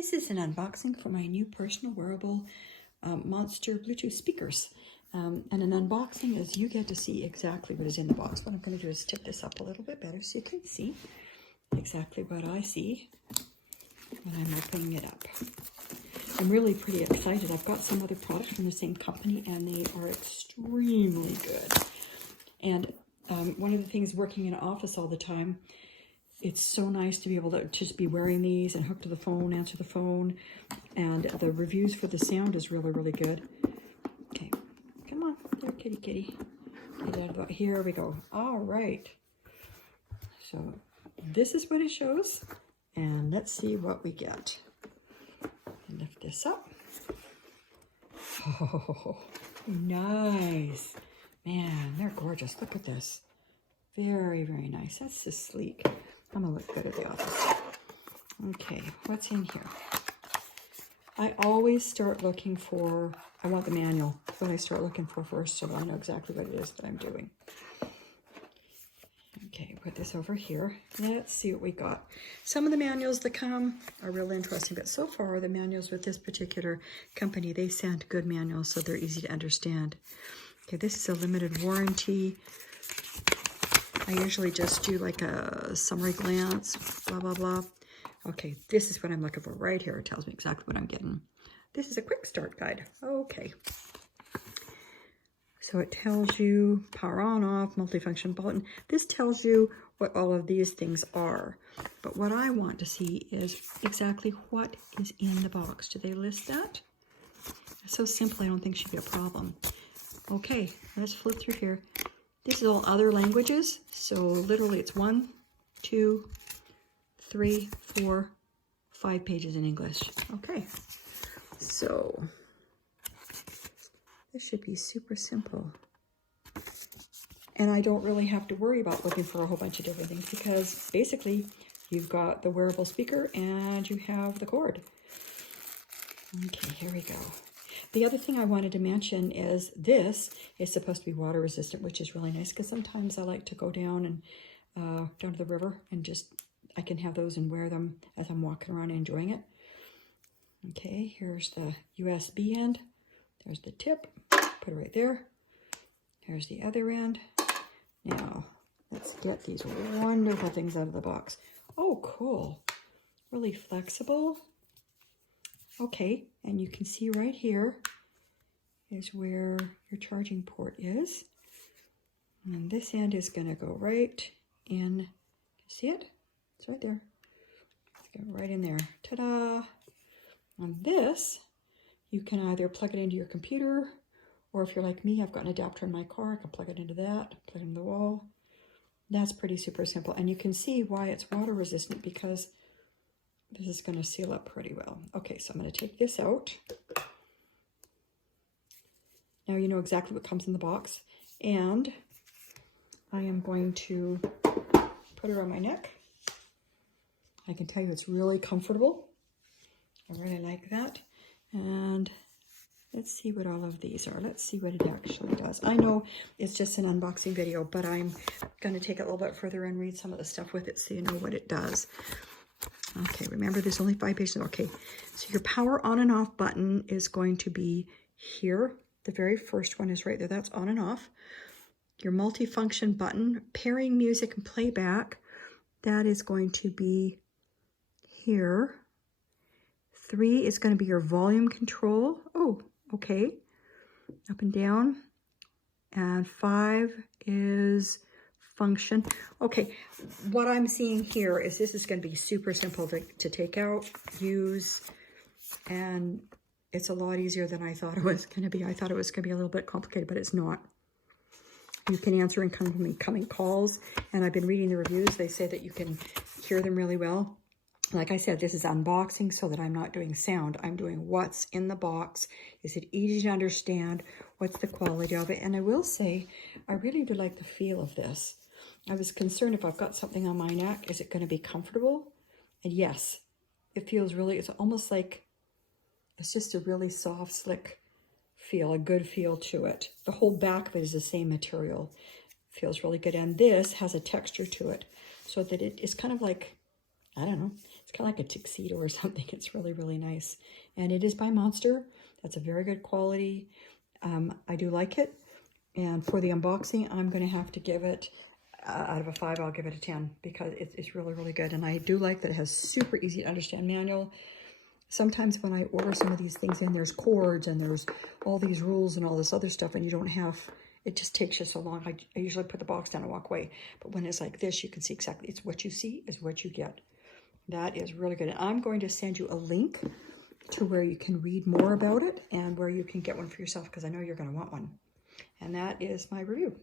This is an unboxing for my new personal wearable Monster Bluetooth speakers. And an unboxing is you get to see exactly what is in the box. What I'm going to do is tip this up a little bit better so you can see exactly what I see when I'm opening it up. I'm really pretty excited. I've got some other products from the same company and they are extremely good. And one of the things working in an office all the time, it's so nice to be able to just be wearing these and hook to the phone, answer the phone. And the reviews for the sound is really, really good. Okay, come on, there, kitty, kitty. Get out of the, here we go. All right. So this is what it shows. And let's see what we get. Lift this up. Oh, nice. Man, they're gorgeous. Look at this. Very, very nice. That's just sleek. I'm gonna look good at the office. Okay, what's in here? I always start looking for, I want the manual. That's what I start looking for first so I know exactly what it is that I'm doing. Okay, put this over here. Let's see what we got. Some of the manuals that come are real interesting, but so far the manuals with this particular company, they send good manuals so they're easy to understand. Okay, this is a limited warranty. I usually just do like a summary glance, blah, blah, blah. Okay, this is what I'm looking for right here. It tells me exactly what I'm getting. This is a quick start guide. Okay. So it tells you power on, off, multifunction button. This tells you what all of these things are. But what I want to see is exactly what is in the box. Do they list that? It's so simple, I don't think should be a problem. Okay, let's flip through here. This is all other languages. So literally it's 1, 2, 3, 4, 5 pages in English. Okay, so this should be super simple. And I don't really have to worry about looking for a whole bunch of different things because basically you've got the wearable speaker and you have the cord. Okay, here we go. The other thing I wanted to mention is this is supposed to be water resistant, which is really nice because sometimes I like to go down and down to the river and just, I can have those and wear them as I'm walking around and enjoying it. Okay, here's the USB end. There's the tip, put it right there. Here's the other end. Now, let's get these wonderful things out of the box. Oh, cool. Really flexible. Okay, and you can see right here is where your charging port is. And this end is gonna go right in, see it? It's right there. Let's go right in there, ta-da. And this, you can either plug it into your computer, or if you're like me, I've got an adapter in my car, I can plug it into that, plug it in the wall. That's pretty super simple. And you can see why it's water resistant because this is going to seal up pretty well. Okay, so I'm going to take this out. Now you know exactly what comes in the box. And I am going to put it on my neck. I can tell you it's really comfortable. I really like that. And let's see what all of these are. Let's see what it actually does. I know it's just an unboxing video, but I'm going to take it a little bit further and read some of the stuff with it so you know what it does. Okay, remember there's only 5 pages. Okay, so your power on and off button is going to be here. The very first one is right there. That's on and off. Your multifunction button, pairing music and playback, that is going to be here. 3 is going to be your volume control. Oh, okay. Up and down. And 5 is function. Okay, what I'm seeing here is this is going to be super simple to take out, use, and it's a lot easier than I thought it was going to be. I thought it was going to be a little bit complicated, but it's not. You can answer incoming calls, and I've been reading the reviews. They say that you can hear them really well. Like I said, this is unboxing so that I'm not doing sound. I'm doing what's in the box. Is it easy to understand? What's the quality of it? And I will say, I really do like the feel of this. I was concerned if I've got something on my neck, is it going to be comfortable? And yes, it feels really, it's almost like, it's just a really soft, slick feel, a good feel to it. The whole back of it is the same material. Feels really good. And this has a texture to it so that it is kind of like, I don't know, It's kind of like a tuxedo or something. It's really, really nice. And it is by Monster. That's a very good quality. I do like it. And for the unboxing, I'm going to have to give it, out of a 5, I'll give it a 10 because it's really, really good. And I do like that it has super easy to understand manual. Sometimes when I order some of these things in, there's cords and there's all these rules and all this other stuff, and you don't have, it just takes you so long. I usually put the box down and walk away. But when it's like this, you can see exactly, it's what you see is what you get. That is really good. And I'm going to send you a link to where you can read more about it and where you can get one for yourself, because I know you're going to want one. And that is my review.